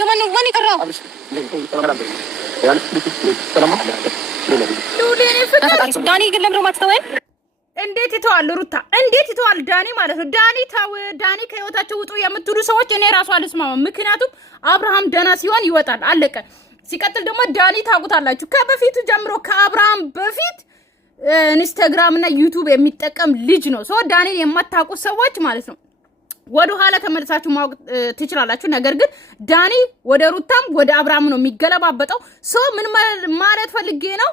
ከማን ይቀራው ዳኒ ግን ለምሮ ማስተዋል እንዴት ይተዋል ሩታ እንዴት ይተዋል ዳኒ ማለት ነው። ዳኒ ታው ዳኒ ከህይወታቸው ውጡ የምትሉ ሰዎች እኔ ራሱ አልስማማም። ምክንያቱም አብርሃም ደና ሲሆን ይወጣል አለቀ። ሲቀጥል ደግሞ ዳኒ ታውቁታላችሁ ከበፊቱ ጀምሮ ከአብርሃም በፊት ኢንስታግራም እና ዩቲዩብ የሚጠቀም ልጅ ነው። ሶ ዳኒን የማታውቁ ሰዎች ማለት ነው ወደ ኋላ ተመልሳችሁ ማወቅ ትችላላችሁ። ነገር ግን ዳኒ ወደ ሩታም ወደ አብርሃም ነው የሚገለባበጠው። ሶ ምን ማለት ፈልጌ ነው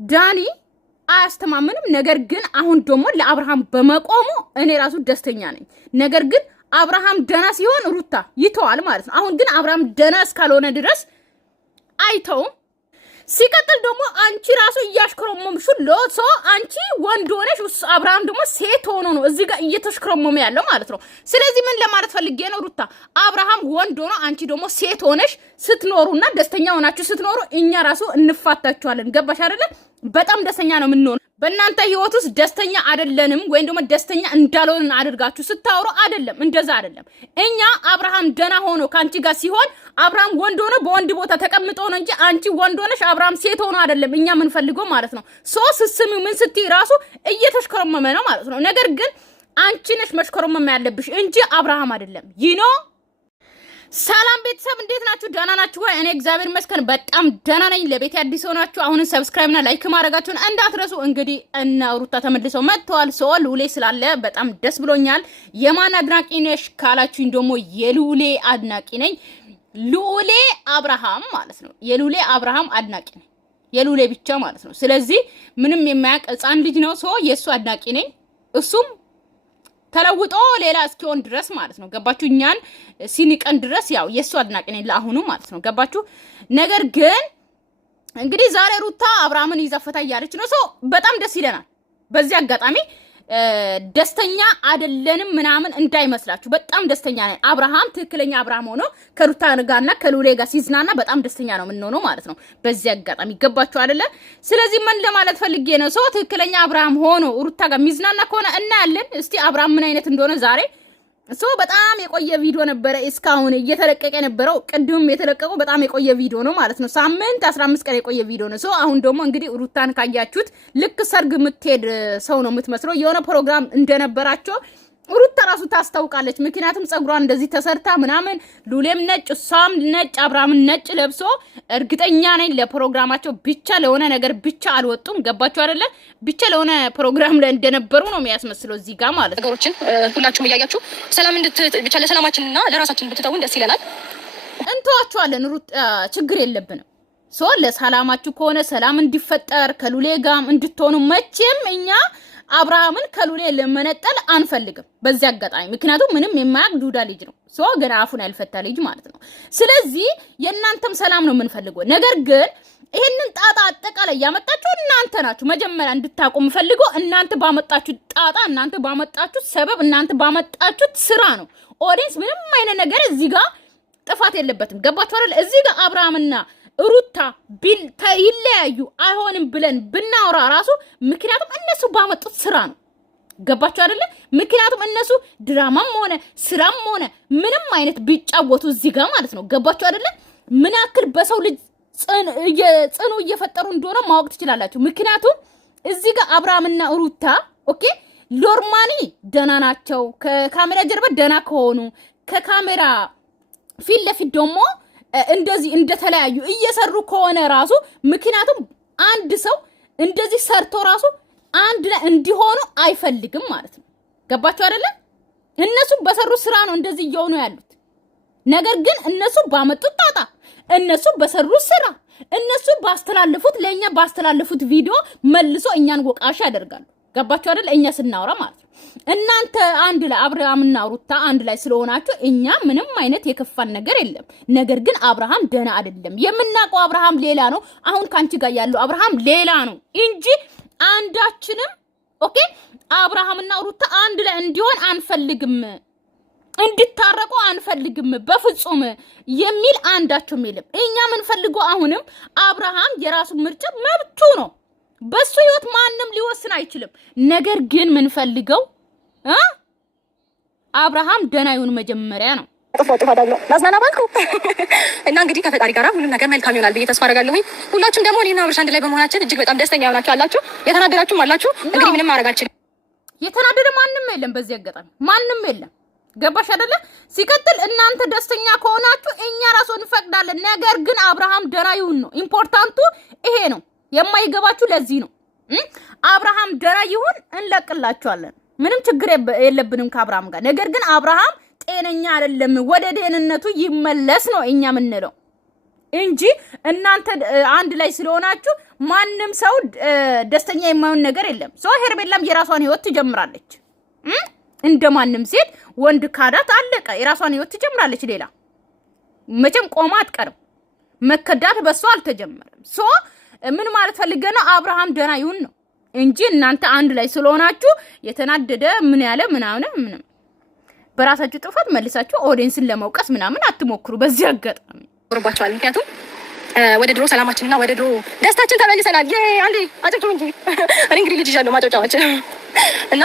ዳኒ አያስተማምንም። ነገር ግን አሁን ደግሞ ለአብርሃም በመቆሙ እኔ ራሱ ደስተኛ ነኝ። ነገር ግን አብርሃም ደና ሲሆን ሩታ ይተዋል ማለት ነው። አሁን ግን አብርሃም ደና እስካልሆነ ድረስ አይተውም። ሲቀጥል ደግሞ አንቺ ራሱ እያሽከረመምሽ ሎሶ አንቺ ወንድ ሆነሽ አብርሃም ደግሞ ሴት ሆኖ ነው እዚህ ጋር እየተሽከረመመ ያለው ማለት ነው። ስለዚህ ምን ለማለት ፈልጌ ነው ሩታ አብርሃም ወንድ ሆኖ አንቺ ደግሞ ሴት ሆነሽ ስትኖሩና ደስተኛ ሆናችሁ ስትኖሩ እኛ ራሱ እንፋታችኋለን። ገባሽ አይደለ? በጣም ደስተኛ ነው የምንሆነው። በእናንተ ህይወት ውስጥ ደስተኛ አይደለንም ወይም ደግሞ ደስተኛ እንዳልሆንን አድርጋችሁ ስታወሩ አይደለም፣ እንደዛ አይደለም። እኛ አብርሃም ደና ሆኖ ካንቺ ጋር ሲሆን አብርሃም ወንድ ሆኖ በወንድ ቦታ ተቀምጦ ነው እንጂ አንቺ ወንድ ሆነሽ አብርሃም ሴት ሆኖ አይደለም እኛ ምን ፈልገው ማለት ነው። ስስሚ ምን ስትይ ራሱ እየተሽከረመመ ነው ማለት ነው። ነገር ግን አንቺ ነሽ መሽከረመመ ያለብሽ እንጂ አብርሃም አይደለም። ይኖ ሰላም ቤተሰብ እንዴት ናችሁ? ደህና ናችሁ ወይ? እኔ እግዚአብሔር ይመስገን በጣም ደህና ነኝ። ለቤት አዲስ ሆናችሁ አሁን ሰብስክራይብ እና ላይክ ማድረጋችሁን እንዳትረሱ። እንግዲህ እና ሩታ ተመልሰው መጥተዋል። ሰው ሉሌ ስላለ በጣም ደስ ብሎኛል። የማን አድናቂ ነሽ ካላችሁኝ ደግሞ የሉሌ አድናቂ ነኝ። ሉሌ አብርሃም ማለት ነው። የሉሌ አብርሃም አድናቂ ነኝ። የሉሌ ብቻ ማለት ነው። ስለዚህ ምንም የማያውቅ ህፃን ልጅ ነው። ሰው የሱ አድናቂ ነኝ። እሱም ተለውጦ ሌላ እስኪሆን ድረስ ማለት ነው። ገባችሁ? እኛን ሲኒቀን ድረስ ያው የሱ አድናቂ ነኝ ለአሁኑ ማለት ነው። ገባችሁ? ነገር ግን እንግዲህ ዛሬ ሩታ አብርሃምን ይዘፈታ እያለች ነው። ሰው በጣም ደስ ይለናል። በዚህ አጋጣሚ ደስተኛ አይደለንም ምናምን እንዳይመስላችሁ፣ በጣም ደስተኛ ነን። አብርሃም ትክክለኛ አብርሃም ሆኖ ከሩታ ጋርና ከሉሌ ጋር ሲዝናና በጣም ደስተኛ ነው የምንሆነው ማለት ነው። በዚህ አጋጣሚ ገባችሁ አይደለ? ስለዚህ ምን ለማለት ፈልጌ ነው ሰው ትክክለኛ አብርሃም ሆኖ ሩታ ጋር ሚዝናና ከሆነ እናያለን። እስቲ አብርሃም ምን አይነት እንደሆነ ዛሬ ሰው በጣም የቆየ ቪዲዮ ነበረ እስካሁን እየተለቀቀ ነበረው። ቅድም የተለቀቀው በጣም የቆየ ቪዲዮ ነው ማለት ነው። ሳምንት 15 ቀን የቆየ ቪዲዮ ነው። ሰው አሁን ደግሞ እንግዲህ ሩታን ካያችሁት ልክ ሰርግ የምትሄድ ሰው ነው የምትመስለው። የሆነ ፕሮግራም እንደነበራቸው ሩታ ራሱ ታስታውቃለች። ምክንያቱም ጸጉሯን እንደዚህ ተሰርታ ምናምን ሉሌም ነጭ እሷም ነጭ አብርሃም ነጭ ለብሶ እርግጠኛ ነኝ ለፕሮግራማቸው ብቻ ለሆነ ነገር ብቻ አልወጡም። ገባችሁ አይደለ? ብቻ ለሆነ ፕሮግራም ላይ እንደነበሩ ነው የሚያስመስለው እዚህ ጋር ማለት ነው። ነገሮችን ሁላችሁም እያያችሁ ሰላም ብቻ ለሰላማችንና ለራሳችን ብትተውን ደስ ይለናል። እንተዋችኋለን። ሩታ ችግር የለብንም። ሶ ለሰላማችሁ ከሆነ ሰላም እንዲፈጠር ከሉሌ ጋር እንድትሆኑ መቼም እኛ አብርሃምን ከሉሌ ለመነጠል አንፈልግም በዚህ አጋጣሚ። ምክንያቱም ምንም የማያውቅ ዱዳ ልጅ ነው። ሶ ገና አፉን ያልፈታ ልጅ ማለት ነው። ስለዚህ የእናንተም ሰላም ነው የምንፈልገው። ነገር ግን ይሄንን ጣጣ አጠቃላይ ያመጣችሁ እናንተ ናችሁ። መጀመሪያ እንድታውቁ የምፈልገው እናንተ ባመጣችሁ ጣጣ፣ እናንተ ባመጣችሁ ሰበብ፣ እናንተ ባመጣችሁ ስራ ነው። ኦዲየንስ ምንም አይነት ነገር እዚህ ጋር ጥፋት የለበትም። ገባችሁ አይደል? እዚህ ጋር አብርሃምና ሩታ ይለያዩ አይሆንም ብለን ብናወራ ራሱ ምክንያቱም እነሱ ባመጡት ስራ ነው። ገባችሁ አይደለ? ምክንያቱም እነሱ ድራማም ሆነ ስራም ሆነ ምንም አይነት ቢጫወቱ እዚህ ጋር ማለት ነው። ገባችሁ አይደለ? ምን ያክል በሰው ልጅ ጽኑ እየፈጠሩ እንደሆነ ማወቅ ትችላላችሁ። ምክንያቱም እዚህ ጋር አብርሃምና ሩታ ኦኬ ሎርማኒ ደና ናቸው። ከካሜራ ጀርባ ደና ከሆኑ ከካሜራ ፊት ለፊት ደግሞ እንደዚህ እንደተለያዩ እየሰሩ ከሆነ ራሱ ምክንያቱም አንድ ሰው እንደዚህ ሰርቶ ራሱ አንድ ላይ እንዲሆኑ አይፈልግም ማለት ነው። ገባችሁ አይደለ? እነሱ በሰሩ ስራ ነው እንደዚህ እየሆኑ ያሉት። ነገር ግን እነሱ ባመጡት ጣጣ፣ እነሱ በሰሩ ስራ፣ እነሱ ባስተላለፉት ለኛ ባስተላለፉት ቪዲዮ መልሶ እኛን ወቃሽ ያደርጋሉ። ገባችሁ አይደል? እኛ ስናወራ ማለት ነው። እናንተ አንድ ላይ አብርሃምና ሩታ አንድ ላይ ስለሆናችሁ እኛ ምንም አይነት የከፋን ነገር የለም። ነገር ግን አብርሃም ደና አይደለም። የምናውቀው አብርሃም ሌላ ነው። አሁን ካንቺ ጋር ያለው አብርሃም ሌላ ነው እንጂ አንዳችንም ኦኬ አብርሃምና ሩታ አንድ ላይ እንዲሆን አንፈልግም፣ እንድታረቁ አንፈልግም በፍጹም የሚል አንዳችሁም የለም። እኛ ምን ፈልገው አሁንም አብርሃም የራሱ ምርጫ መብቱ ነው። በሱ ህይወት ማንንም ሊወስን አይችልም። ነገር ግን ምን ፈልገው አብርሃም ደና ይሁን መጀመሪያ ነው። ጥፋት አለው ናዝናና ባልኩ እና እንግዲህ ከፈጣሪ ጋር ሁሉም ነገር መልካም ይሆናል ብዬ ተስፋ አደርጋለሁ። ሁላችሁም ደግሞ እኔና አብርሽ አንድ ላይ በመሆናችን እጅግ በጣም ደስተኛ ሆናችሁ አላችሁ፣ የተናደዳችሁም አላችሁ። እንግዲህ ምንም ማድረግ አልችልም። የተናደደ ማንም የለም፣ በዚህ አጋጣሚ ማንም የለም። ገባሽ አይደለ? ሲቀጥል እናንተ ደስተኛ ከሆናችሁ እኛ ራሱ እንፈቅዳለን። ነገር ግን አብርሃም ደህና ይሁን ነው ኢምፖርታንቱ፣ ይሄ ነው። የማይገባችሁ ለዚህ ነው። አብርሃም ደህና ይሁን እንለቅላችኋለን። ምንም ችግር የለብንም ከአብርሃም ጋር። ነገር ግን አብርሃም ጤነኛ አይደለም፣ ወደ ደህንነቱ ይመለስ ነው እኛ የምንለው እንጂ እናንተ አንድ ላይ ስለሆናችሁ ማንም ሰው ደስተኛ የማይሆን ነገር የለም። ሰው ሄርሜላም የራሷን ህይወት ትጀምራለች። እንደማንም ሴት ወንድ ካዳት አለቀ፣ የራሷን ህይወት ትጀምራለች። ሌላ መቼም ቆማ አትቀርም። መከዳት በሷ አልተጀመረም። ሶ ምን ማለት ፈልገና አብርሃም ደህና ይሁን ነው እንጂ እናንተ አንድ ላይ ስለሆናችሁ የተናደደ ምን ያለ ምንም በራሳችሁ ጥፋት መልሳችሁ ኦዲየንስን ለመውቀስ ምናምን አትሞክሩ። በዚህ አጋጣሚ ወርባችኋል። ምክንያቱም ወደ ድሮ ሰላማችንና ወደ ድሮ ደስታችን ተመልሰናል። አንዴ አጨብጭቡ እንጂ እኔ እንግዲህ ልጅ ይዣለሁ ማጨብጫዎች እና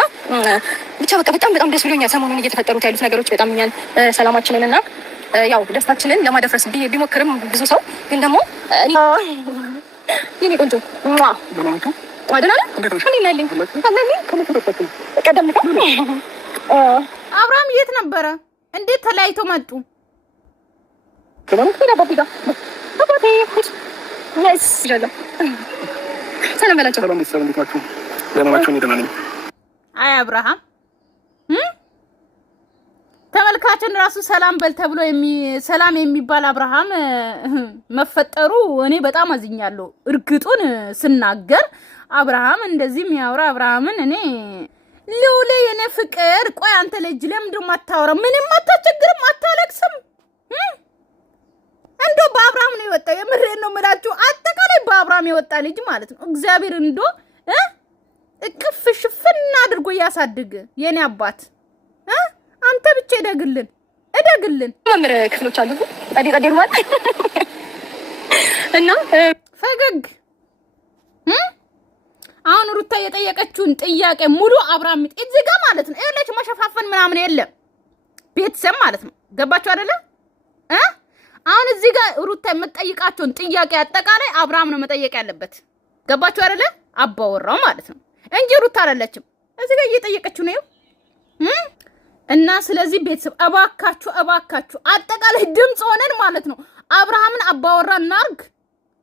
ብቻ በቃ በጣም ደስ ብሎኛል። ሰሞኑን እየተፈጠሩት ያሉት ነገሮች በጣም እኛን ሰላማችንን እና ያው ደስታችንን ለማደፍረስ ቢሞክርም ብዙ ሰው ግን ደግሞ የኔ ቆንጆ አብርሃም የት ነበረ? እንዴት ተለያይቶ መጡ? አይ አብርሃም ተመልካችን ራሱ ሰላም በል ተብሎ ሰላም የሚባል አብርሃም መፈጠሩ እኔ በጣም አዝኛለሁ። እርግጡን ስናገር አብርሃም እንደዚህ የሚያወራ አብርሃምን እኔ ሉሌ የኔ ፍቅር፣ ቆይ አንተ ልጅ ለምንድን ነው የማታወራው? ምንም አታስቸግርም፣ አታለቅስም። እንደው በአብርሃም ነው የወጣው። የምሬን ነው የምላችሁ፣ አጠቃላይ በአብርሃም የወጣ ልጅ ማለት ነው። እግዚአብሔር እንደው እቅፍ ሽፍን አድርጎ ያሳድግ የኔ አባት። አንተ ብቻ እደግልን መምር ክፍሎች አሉ አዲዳዴር ማለት እና ፈገግ አሁን ሩታ የጠየቀችውን ጥያቄ ሙሉ አብርሃም እዚህ ጋር ማለት ነው። እለች መሸፋፈን ምናምን የለም ቤተሰብ ማለት ነው። ገባችሁ አይደለ? አሁን እዚህ ጋር ሩታ የምትጠይቃቸውን ጥያቄ አጠቃላይ አብርሃም ነው መጠየቅ ያለበት። ገባችሁ አይደለ? አባወራው ማለት ነው እንጂ ሩታ አይደለችም። እዚህ ጋር እየጠየቀችው ነው እና ስለዚህ ቤተሰብ እባካችሁ አጠቃላይ ድምጽ ሆነን ማለት ነው አብርሃምን አባወራ እናርግ።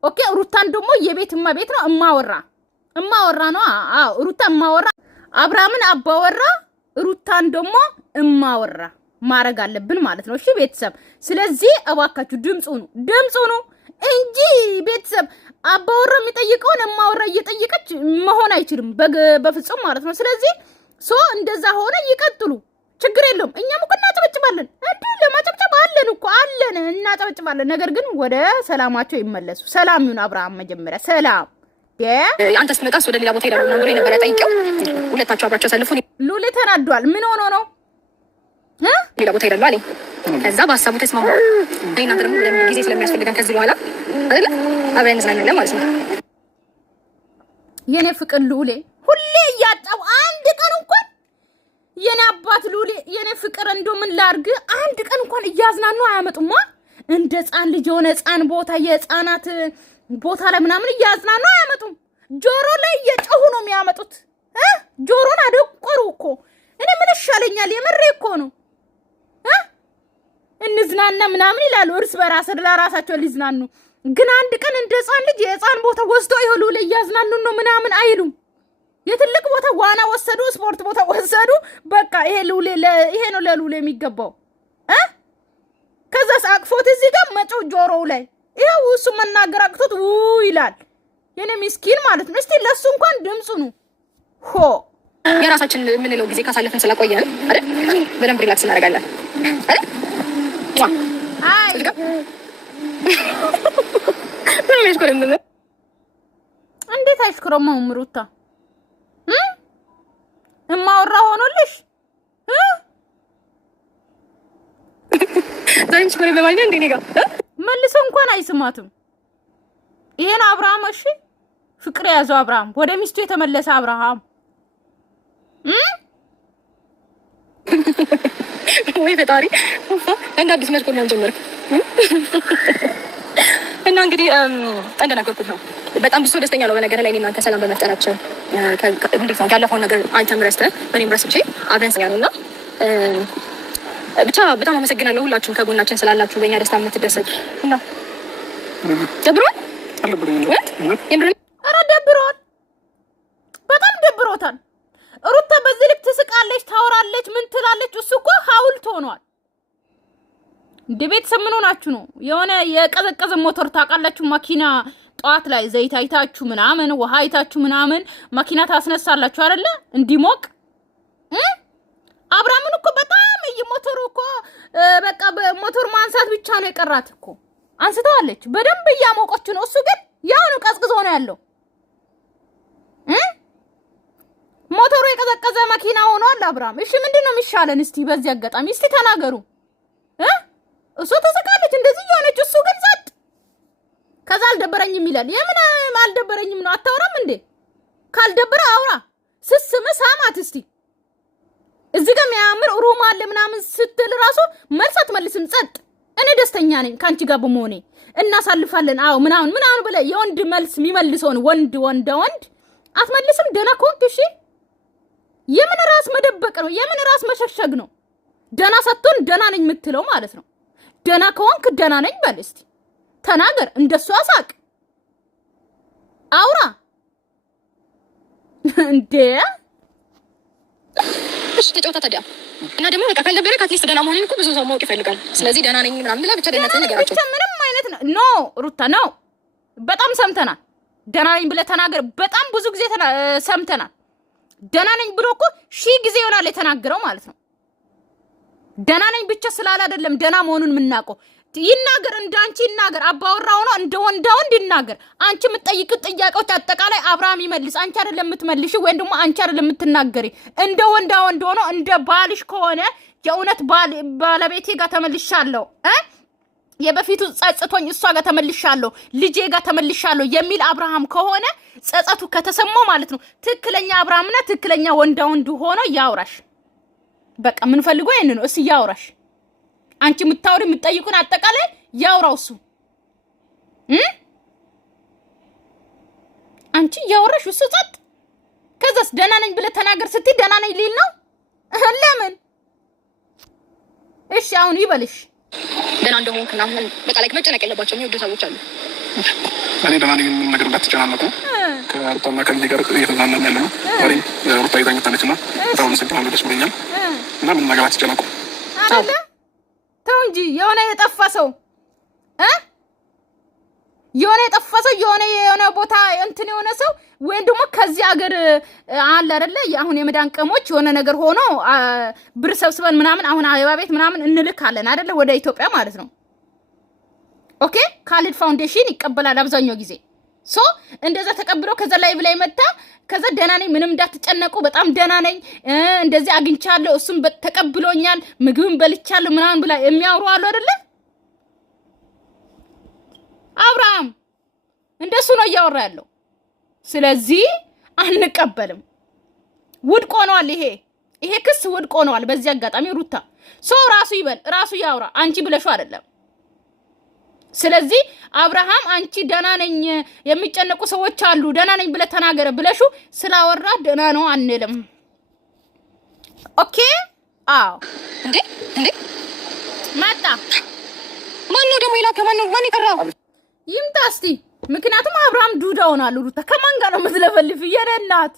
ኦኬ፣ ሩታን ደግሞ የቤት እማቤት ነው እማወራ ነው። አዎ ሩታ እማወራ፣ አብርሃምን አባወራ፣ ሩታን ደግሞ እማወራ ማረግ አለብን ማለት ነው። እሺ ቤተሰብ፣ ስለዚህ እባካችሁ ድምጽ ነው እንጂ ቤተሰብ አባወራ የሚጠይቀውን እማወራ እየጠየቀች መሆን አይችልም በፍጹም ማለት ነው። ስለዚህ እንደዛ ሆነ ይቀጥሉ፣ ችግር የለውም። እኛም እኮ እናጨበጭባለን እንዴ፣ ለማጨብጨብ አለን እናጨበጭባለን። ነገር ግን ወደ ሰላማቸው ይመለሱ። ሰላም ይሁን አብርሃም፣ መጀመሪያ ሰላም። አንተ ስትመጣስ ወደ ሌላ ቦታ ሄዳለሁ ነው ብሎ ነበር ጠይቀው፣ ሁለታቸው አብራቸው ሰልፉ። ሉሌ ተናዷል። ምን ሆኖ ነው ሌላ ቦታ ሄዳለሁ አለኝ። ከዛ በሀሳቡ ተስማሙ። እናንተ ደግሞ ጊዜ ስለሚያስፈልገን ከዚህ በኋላ አይደለ አብረን እንዝናናለን ማለት ነው። የኔ ፍቅር ሉሌ ሁሌ እያጣው አንድ ቀን እንኳን የኔ አባት ሉሌ የኔ ፍቅር እንደው ምን ላርግ፣ አንድ ቀን እንኳን እያዝናኑ አያመጡማ። እንደ ህፃን ልጅ የሆነ ህፃን ቦታ የህፃናት ቦታ ላይ ምናምን እያዝናኑ አያመጡም። ጆሮ ላይ እየጮሁ ነው የሚያመጡት። ጆሮን አደቆሩ እኮ። እኔ ምን ይሻለኛል? የምሬ እኮ ነው። እንዝናና ምናምን ይላሉ እርስ በራስ ለራሳቸው ሊዝናኑ። ግን አንድ ቀን እንደ ህፃን ልጅ የህፃን ቦታ ወስዶ ይሁሉ ላይ እያዝናኑ ነው ምናምን አይሉም። የትልቅ ቦታ ዋና ወሰዱ፣ ስፖርት ቦታ ወሰዱ። በቃ ይሄ ነው ለሉሌ የሚገባው። ከዛስ አቅፎት እዚህ ጋር መጮህ ጆሮው ላይ ይሄው እሱ መናገር አቅቶት ይላል። የኔ ምስኪን ማለት ነው። እስቲ ለሱ እንኳን ድምጹ ነው የራሳችን የምንለው ጊዜ ካሳለፍን ስለቆየን አይደል በደንብ ሪላክስ እናደርጋለን አይደል? አይ ምን ይሽኮረም እንዴት አይሽኮረም ሩታ እማወራ ሆኖልሽ ዛሬም ሽኮረ በማለት እንዴ ነጋ መልሶ እንኳን አይስማትም። ይሄን አብርሃም እሺ ፍቅር ያዘው አብርሃም፣ ወደ ሚስቱ የተመለሰ አብርሃም ወይ ፈጣሪ እንደ አዲስ መስኮት ነው ጀመርኩ። እና እንግዲህ እንደነገርኩት ነው በጣም ብዙ ደስተኛ ነው በነገር ላይ እናንተ ሰላም በመፍጠራችን እንዴት ነው ያለፈውን ነገር አንተም ረስተህ እኔም ረስቼ አብረን ስለያኑና ብቻ በጣም አመሰግናለሁ ሁላችሁም ከጎናችን ስላላችሁ በእኛ ደስታ የምትደሰቱ እና ደብሮን ኧረ ደብሮን በጣም ደብሮታል። ሩታ በዚህ ልክ ትስቃለች፣ ታወራለች፣ ምን ትላለች? እሱ እኮ ሀውልት ሆኗል። እንደ ቤተሰብ ምን ሆናችሁ ነው? የሆነ የቀዘቀዘ ሞተር ታውቃላችሁ? መኪና ጠዋት ላይ ዘይት አይታችሁ ምናምን ውሃ አይታችሁ ምናምን መኪና ታስነሳላችሁ አይደለ? እንዲሞቅ አብርሃምን እኮ በጣም ሞተሩ እኮ በቃ በሞተር ማንሳት ብቻ ነው የቀራት እኮ አንስተዋለች። በደንብ እያሞቀች ነው። እሱ ግን ያው ነው ቀዝቅዞ ነው ያለው። ሞተሩ የቀዘቀዘ መኪና ሆኗል አብርሃም። እሺ ምንድነው የሚሻለን? እስቲ በዚህ አጋጣሚ እስቲ ተናገሩ። እሱ ተሰቃለች እንደዚህ የሆነች፣ እሱ ግን ጸጥ። ከዛ አልደበረኝም ይላል። የምን አልደበረኝም ነው? አታወራም እንዴ? ካልደበረ አውራ። ስስም ሳማት እስቲ። እዚህ ጋር የሚያምር ሩም አለ ምናምን ስትል ራሱ መልስ አትመልስም፣ ጸጥ። እኔ ደስተኛ ነኝ ካንቺ ጋር በመሆኔ እናሳልፋለን አዎ ምናምን ምናምን ብለ የወንድ መልስ የሚመልሰውን ወንድ አትመልስም። ደህና ከሆንክ እሺ። የምን ራስ መደበቅ ነው? የምን ራስ መሸሸግ ነው? ደህና ሰጥቶን ደህና ነኝ የምትለው ማለት ነው። ደህና ከሆንክ ደህና ነኝ በል እስቲ ተናገር። እንደሱ አሳቅ አውራ እንዴ። እሺ ተጫውታ ታዲያ። እና ደግሞ በቃ ካልደበረ ካትሊስት ደህና መሆኔን እኮ ብዙ ሰው ማወቅ ይፈልጋል። ስለዚህ ደህና ነኝ ምናምን ብላ ብቻ ደህናትን ነገራቸው። ምንም አይነት ኖ ሩታ ነው። በጣም ሰምተናል። ደህና ነኝ ብለህ ተናገር። በጣም ብዙ ጊዜ ሰምተናል። ደህና ነኝ ብሎ እኮ ሺህ ጊዜ ይሆናል የተናገረው ማለት ነው። ደህና ነኝ ብቻ ስላለ አይደለም ደህና መሆኑን የምናውቀው። ይናገር፣ እንዳንቺ ይናገር። አባወራ ሆኖ እንደ ወንድ ይናገር። አንቺ የምትጠይቂው ጥያቄዎች አጠቃላይ አብርሃም ይመልስ። አንቺ አይደለም የምትመልሺ ወይም ደግሞ አንቺ አይደለም የምትናገሪ። እንደ ወንድ ሆኖ እንደ ባልሽ ከሆነ የእውነት ባለቤቴ ጋር ተመልሻለሁ የበፊቱ ጸጽቶኝ እሷ ጋር ተመልሻለሁ ልጄ ጋር ተመልሻለሁ የሚል አብርሃም ከሆነ ጸጸቱ ከተሰማው ማለት ነው ትክክለኛ አብርሃምና ትክክለኛ ወንድ ሆኖ ያውራሽ። በቃ ምን ፈልጎ ይሄን ነው እሱ ያውራሽ። አንቺ የምታወሪ የምትጠይቁን አጠቃላይ ያውራው እሱ አንቺ ያውራሽ እሱ ጸጥ። ከዛስ ደህና ነኝ ብለህ ተናገር ስትይ ደህና ነኝ ሊል ነው። ለምን እሺ አሁን ይበልሽ ደህና እንደሆንክና ምን በቃ ላይ መጨነቅ የለባቸው የሚወዱ ሰዎች አሉ። እኔ ደህና ነኝ ምን ነገር እንዳትጨናነቁ ከሩታና ከልጅ ጋር እየተዝናናን ያለ ነው። ዛሬ ሩታ ይዛኝታለች እና በጣም አመሰግናለሁ፣ ደስ ብሎኛል። እና ምን ነገር አትጨናነቁ አይደለ? ተው እንጂ የሆነ የጠፋ ሰው የሆነ ቦታ እንትን የሆነ ሰው ወይም ደግሞ ከዚህ ሀገር አለ አይደለ? አሁን የመዳን ቀሞች የሆነ ነገር ሆኖ ብር ሰብስበን ምናምን አሁን አበባ ቤት ምናምን እንልካለን አይደለ? ወደ ኢትዮጵያ ማለት ነው። ኦኬ ካሊድ ፋውንዴሽን ይቀበላል አብዛኛው ጊዜ። ሶ እንደዛ ተቀብለው ከዛ ላይ ብላይ መጣ። ከዛ ደህና ነኝ ምንም እንዳትጨነቁ በጣም ደህና ነኝ እንደዚህ አግኝቻለሁ እሱም ተቀብሎኛል ምግብም በልቻለሁ ምናምን ብላ የሚያወሩ አሉ አይደለ? አብርሃም እንደሱ ነው እያወራ ያለው። ስለዚህ አንቀበልም። ውድቅ ሆኗል። ይሄ ክስ ውድቅ ሆኗል። በዚህ አጋጣሚ ሩታ ሶ ራሱ ይበል ራሱ ያወራ አንቺ ብለሽው አይደለም። ስለዚህ አብርሃም አንቺ ደህና ነኝ የሚጨነቁ ሰዎች አሉ ደህና ነኝ ብለህ ተናገረ ብለሽው ስላወራ ደህና ነው አንልም። ኦኬ አዎ እንዴ መጣ። ማነው ደግሞ ይላከ? ማን ይቀራው? ይምጣ እስቲ። ምክንያቱም አብርሃም ዱዳ ሆናል። ሩታ ከማን ጋር ነው የምትለፈልፊ? የኔ እናት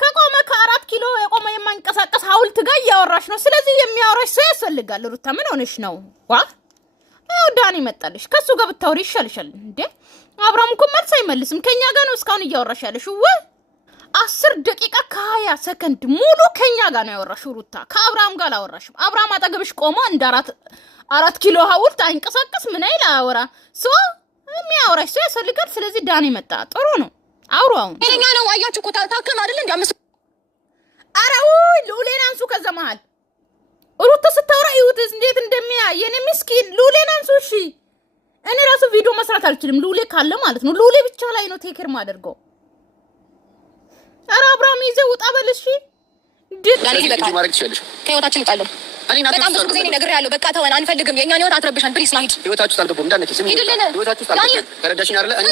ከቆመ ከ4 ኪሎ የቆመ የማንቀሳቀስ ሐውልት ጋር እያወራሽ ነው። ስለዚህ የሚያወራሽ ሰው ያስፈልጋል። ሩታ ምን ሆነሽ ነው? አው ዳኒ መጣልሽ። ከሱ ጋር ብታወሪ ይሻልሻል እንዴ? አብርሃም እኮ መልስ አይመልስም። ከኛ ጋር ነው እስካሁን እያወራሽ ያለሽ። 10 ደቂቃ ከ20 ሰከንድ ሙሉ ከኛ ጋር ነው ያወራሽው ሩታ። ከአብርሃም ጋር አላወራሽም። አብርሃም አጠገብሽ ቆሞ እንደ 4 ኪሎ ሐውልት አይንቀሳቀስ ምን አይል አወራ። ሶ የሚያወራሽ ሰው ያስፈልጋል። ስለዚህ ዳኒ መጣ። ጥሩ ነው። አውሩ። አሁን እኛ ነው አያችሁ እኮ ታከም አይደል እንዴ? አራው ሉሌን አንሱ። ከዛ መሃል ሩታ ስታወራ ይሁት እንዴት እንደሚያ የኔ ምስኪን ሉሌን አንሱ። እሺ እኔ ራሱ ቪዲዮ መስራት አልችልም ሉሌ ካለ ማለት ነው። ሉሌ ብቻ ላይ ነው ቴክር ማደርገው። አራ አብርሃም ይዘው ውጣ በል። እሺ ዳኒ በቃ ማድረግ ትችላለሽ። ከህይወታችን ውጣለን። በጣም ብዙ ጊዜ ነግሬሃለሁ። በቃ ተወን፣ አንፈልግም። የእኛን ህይወት አትረብሻን ፕሊስ። ናሂድ ህይወታችሁ ታልገቡ እንዳነች ስሚ፣ ህይወታችሁ ታልገቡ ተረዳሽኝ አይደለ? እኔ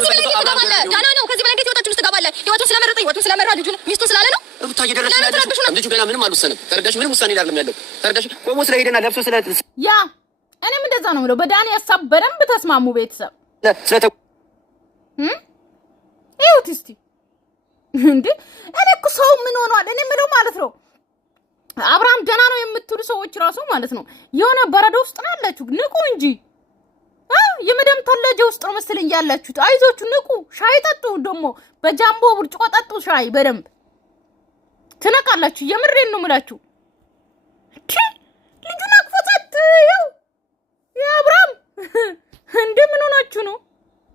ዳና ነው። ከዚህ በላይ እንዴት ህይወታችሁ ውስጥ ትገባለህ? ህይወቱን ስለመረጠ ህይወቱን ስለመራ ልጁን ሚስቱን ስላለ ነው። ሩታ እየደረሰ ያለሽ ልጁ ገና ምንም አልወሰንም። ተረዳሽ? ምንም ውሳኔ አይደለም ያለው። ተረዳሽ? ቆሞ ስለሄደና ለብሶ ስለ ያ እኔም እንደዛ ነው የምለው። በዳኒ ሀሳብ በደንብ ተስማሙ ቤተሰብ። ይኸውት እስቲ እንዴ እኔ እኮ ሰው ምን ሆኗል? እኔ የምለው ማለት ነው አብርሃም ደህና ነው የምትሉ ሰዎች ራሱ ማለት ነው የሆነ በረዶ ውስጥ ነው ያላችሁ። ንቁ እንጂ የመደም ተለጀ ውስጥ ነው መሰለኝ ያላችሁት። አይዞችሁ ንቁ። ሻይ ጠጡ፣ ደግሞ በጃምቦ ብርጭቆ ጠጡ ሻይ። በደንብ ትነቃላችሁ። የምሬን ነው የምላችሁ። ልጁን አቅፎት ይኸው የአብርሃም እንደምን ሆናችሁ ነው?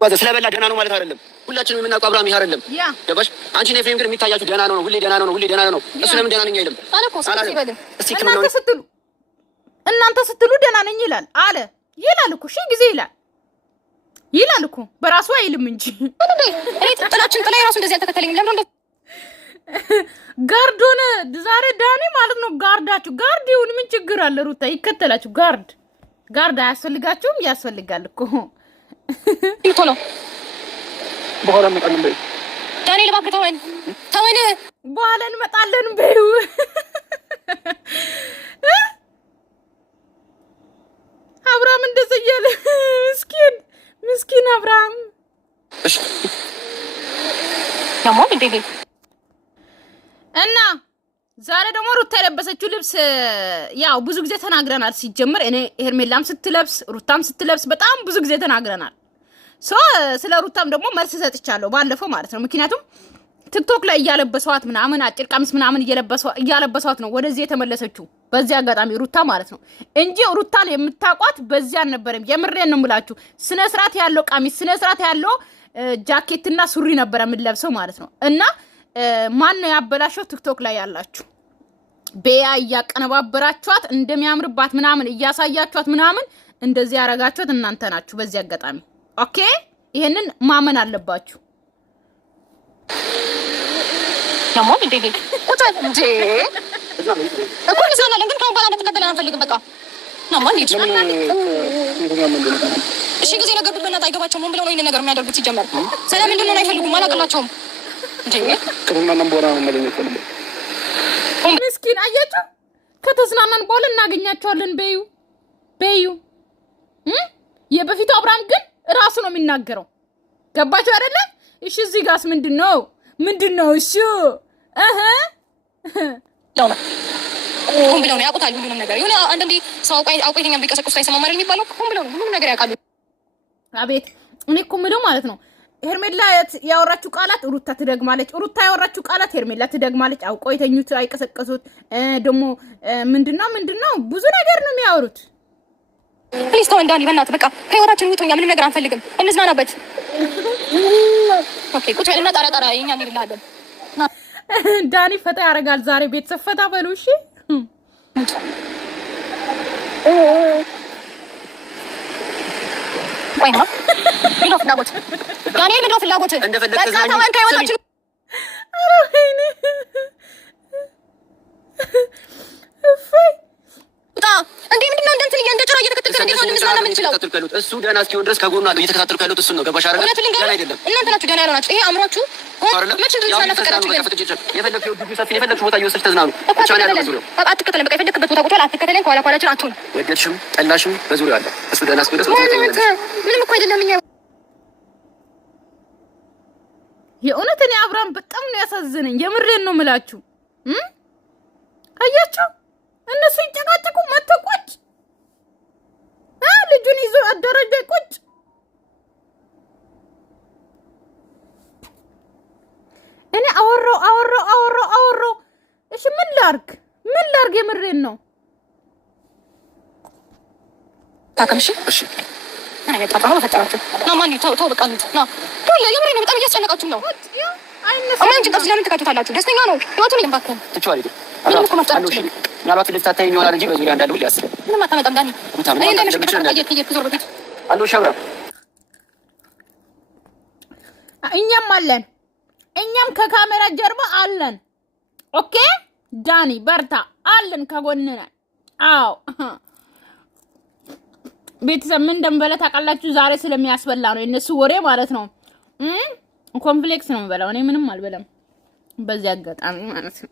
ስለበላ ደህና ነው ማለት አይደለም። ሁላችንም የምናውቀው አብርሃም ይሄ አይደለም። ገባሽ? አንቺ ነው ኤፍሬም ግን የሚታያችሁ ደህና ነው፣ ሁሌ ደህና ነው፣ ሁሌ ደህና ነው። እሱ ለምን ደህና ነኝ አይልም? እናንተ ስትሉ ደህና ነኝ ይላል አለ ይላል እኮ ሺህ ጊዜ ይላል እኮ በራሱ አይልም እንጂ እኔ ጥላችን ጥላይ ራሱ እንደዚህ አልተከተለኝም። ለምን ጋርድ ሆነ ዛሬ ዳኒ ማለት ነው። ጋርዳችሁ ጋርድ ይሁን ምን ችግር አለ? ሩታ ይከተላችሁ። ጋርድ አያስፈልጋችሁም? ያስፈልጋል እኮ ይቶ ነው። በኋላ እንመጣለን በይ ዳንኤል፣ እባክህ ተወን። በኋላ እንመጣለን በይው። አብርሃም እንደዛ እያለ ምስኪን አብርሃም ያማል እንዴ። እና ዛሬ ደግሞ ሩታ የለበሰችው ልብስ ያው ብዙ ጊዜ ተናግረናል። ሲጀምር እኔ ሄርሜላም ስትለብስ ሩታም ስትለብስ በጣም ብዙ ጊዜ ተናግረናል። ስለ ሩታም ደግሞ መልስ ሰጥቻለሁ ባለፈው ማለት ነው። ምክንያቱም ቲክቶክ ላይ እያለበሷት ምናምን አጭር ቀሚስ ምናምን እያለበሷት ነው ወደዚህ የተመለሰችው። በዚህ አጋጣሚ ሩታ ማለት ነው እንጂ ሩታን የምታቋት በዚህ አልነበረም። የምሬን ነው የምላችሁ። ስነ ስርዓት ያለው ቀሚስ፣ ስነ ስርዓት ያለው ጃኬትና ሱሪ ነበረ የምትለብሰው ማለት ነው። እና ማን ነው ያበላሸው? ቲክቶክ ላይ ያላችሁ በያ እያቀነባበራችኋት እንደሚያምርባት ምናምን እያሳያችኋት ምናምን እንደዚህ ያረጋችኋት እናንተ ናችሁ። በዚህ አጋጣሚ ኦኬ፣ ይሄንን ማመን አለባችሁ። ያማል እንዴ ቁጣ እንዴ እኮ ይዛናል። ግን ካሁን በኋላ እንድትከተለን አንፈልግም። በቃ ናማን ይጭ እሺ፣ ጊዜ ነገርኩት። በእናትህ አይገባቸውም። ምን ብለው ነው ይሄን ነገር የሚያደርጉት? ሲጀመር ስለምንድን ነው አይፈልጉም? አላውቅላቸውም እንዴ ከተዝናናን በኋላ መመለስ ፈልገው ምስኪን አያችሁ። ከተዝናናን በኋላ እናገኛቸዋለን በዩ የበፊቱ አብርሃም ግን ራሱ ነው የሚናገረው። ገባችሁ አይደለ? እሺ እዚህ ጋርስ ምንድነው እሱ ሁን ብለው ነው ያውቁታል ሁሉንም ነገር። የሆነ አንዳንዴ ሰው አውቆ የተኛም ቢቀሰቅሱት አይሰማም አይደል የሚባለው? ሁን ብለው ነው ሁሉንም ነገር ያውቃሉ። አቤት እኔ እኮ የምለው ማለት ነው ሄርሜላ ያወራችሁ ቃላት ሩታ ትደግማለች፣ ሩታ ያወራችሁ ቃላት ሄርሜላ ትደግማለች። አውቆ የተኙት አይቀሰቀሱት ደግሞ ምንድነው ብዙ ነገር ነው የሚያወሩት። ፕሊዝ ተወን ዳኒ፣ በእናትህ በቃ ከህይወታችን ውጡኛ። ምንም ነገር አንፈልግም። እንዝናናበት። ኦኬ ቁጭ በልና ጣራ የኛ እንሄድልሃለን። ዳኒ ፈታ ያደርጋል ዛሬ። ቤተሰብ ፈታ በሉ እሺ። ወይ ነው ምን ነው ፍላጎት ዳንኤል፣ ምን ነው ፍላጎት? በቃ ተወን ከህይወታችን። አረይኔ እንዴ ምንድነው እንደንትን እንደ ጭራ እየተከተልከን እንዴት ነው እንዝናና የምንችለው? እሱ ደህና እስኪሆን ድረስ ከጎኑ አለው እየተከታተልኩ ያሉት እሱን ነው። ገባሽ አይደል? ደህና አይደለም። እናንተ ናችሁ ደህና ያልሆናችሁ። ይሄ አእምሯችሁ መቼ እንዝናና ፈቀዳችሁ? የፈለግሽው ድግስ ሰፊ የፈለግሽው ቦታ እየወሰድሽ ተዝናኑ። ብቻ ነው ያለው ዙሪያው። በቃ አትከተለን። በቃ የፈለግበት ቦታ ቁጭ አትከተለን። ከኋላችን አትሁን። ወደድሽም ጠላሽም በዙሪያው አለ እሱ ደህና እስኪሆን ድረስ ምንም እኮ አይደለም። እኛ የእውነት እኔ አብርሃም በጣም ነው ያሳዝነኝ። የምሬን ነው የምላችሁ። አያችሁ እነሱ ይጨቃጨቁ መተቆጭ ልጁን ይዞ አደረጀ ቁጭ። እኔ አወራው። እሺ ምን ላርግ? የምሬን ነው። ታከምሽ እሺ እኔ በጣም ፈጣራችሁ ነው። ማን ተው በቃ ነው ሁሉ የምሬን ነው። በጣም እያስጨነቃችሁ ነው። አማን ጭንቀት ስለምን ትከቱታላችሁ? ደስተኛ ነው ህይወቱን ይባክን ትችዋለሁ። ምንም እኮ መፍጠር አትችልም። ምናልባት ልታታይ ይሆናል እንጂ በዙሪያ እንዳለው ሊያስብ ምንም አታመጣም ዳኒ። እኔ እንደምሽከታ ዞር በፊት አሎ ሸብራ እኛም አለን። እኛም ከካሜራ ጀርባ አለን። ኦኬ ዳኒ በርታ አለን፣ ከጎንነን አዎ ቤተሰብ ምን እንደምበላ ታውቃላችሁ? ዛሬ ስለሚያስበላ ነው የነሱ ወሬ ማለት ነው። ኮምፕሌክስ ነው የምበላው እኔ ምንም አልበላም በዚህ አጋጣሚ ማለት ነው።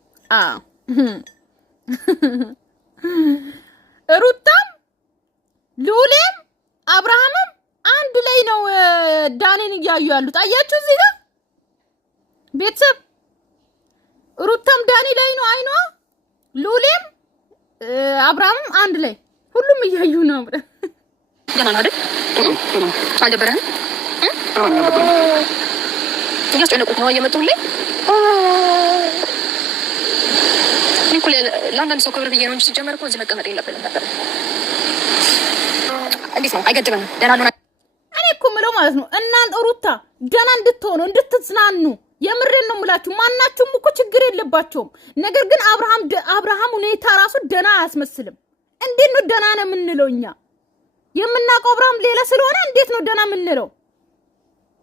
ሩታም ሉሌም አብርሃምም አንድ ላይ ነው ዳኔን እያዩ ያሉት። አያችሁ እዚህ ጋር ቤተሰብ ሩታም ዳኒ ላይ ነው አይኗ፣ ሉሌም አብርሃምም አንድ ላይ ሁሉም እያዩ ነው። ደህና ነው አይደል? አልደበረህም? እያስጨነቁት ነው እየመጡልኝ። እኔ እኮ ለአንዳንድ ሰው ክብር ብዬ ነው እንጂ ሲጀመር እኮ እዚህ መቀመጥ የለብንም ነበር። እንዴት ነው አይገድብም? ደህና ነው። እኔ እኮ የምለው ማለት ነው እናንተ ሩታ ደህና እንድትሆኑ እንድትዝናኑ የምሬን ነው የምላችሁ። ማናችሁም እኮ ችግር የለባቸውም። ነገር ግን አብርሃም ሁኔታ ራሱ ደህና አያስመስልም። እንዴት ነው ደህና ነው የምንለው? እኛ የምናውቀው አብርሃም ሌላ ስለሆነ እንዴት ነው ደህና የምንለው?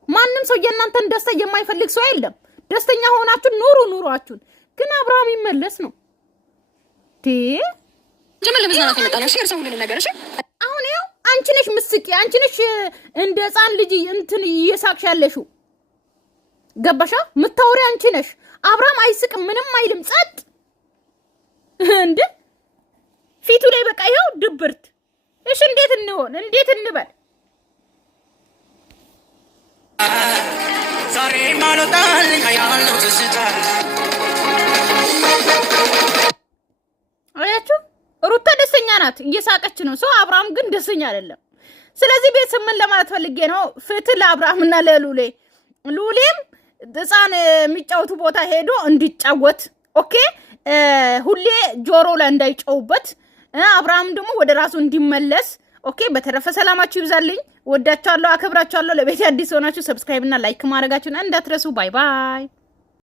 ማንም ሰው የእናንተን ደስታ የማይፈልግ ሰው የለም። ደስተኛ ሆናችሁ ኑሩ ኑሯችሁን። ግን አብርሃም ይመለስ ነው ጀመለ ለምዝናናት የመጣ ነው። እሺ እርሰው ሁሉ ነገር እሺ። አሁን ይኸው አንቺ ነሽ ምስቂ፣ አንቺ ነሽ እንደ ህፃን ልጅ እንትን እየሳቅሽ ያለሽው። ገባሻ? ምታወሪ አንቺ ነሽ። አብርሃም አይስቅም፣ ምንም አይልም፣ ጸጥ እንዴ ፊቱ ላይ በቃ ይኸው ድብርት። እሺ እንዴት እንሆን? እንዴት እንበል? ዛሬ ማለታል ያለው ትዝታ አያችሁ፣ ሩታ ደስተኛ ናት፣ እየሳቀች ነው። ሰው አብርሃም ግን ደስተኛ አይደለም። ስለዚህ ቤተሰብ ምን ለማለት ፈልጌ ነው? ፍትህ ለአብርሃምና ለሉሌ። ሉሌም ህፃን የሚጫወቱ ቦታ ሄዶ እንዲጫወት ኦኬ፣ ሁሌ ጆሮ ላይ እንዳይጨውበት። አብርሃም ደግሞ ወደ ራሱ እንዲመለስ ኦኬ። በተረፈ ሰላማችሁ ይብዛልኝ። ወዳችኋለሁ፣ አከብራችኋለሁ። ለቤት አዲስ ሆናችሁ ሰብስክራይብ እና ላይክ ማድረጋችሁን እንዳትረሱ። ባይ ባይ።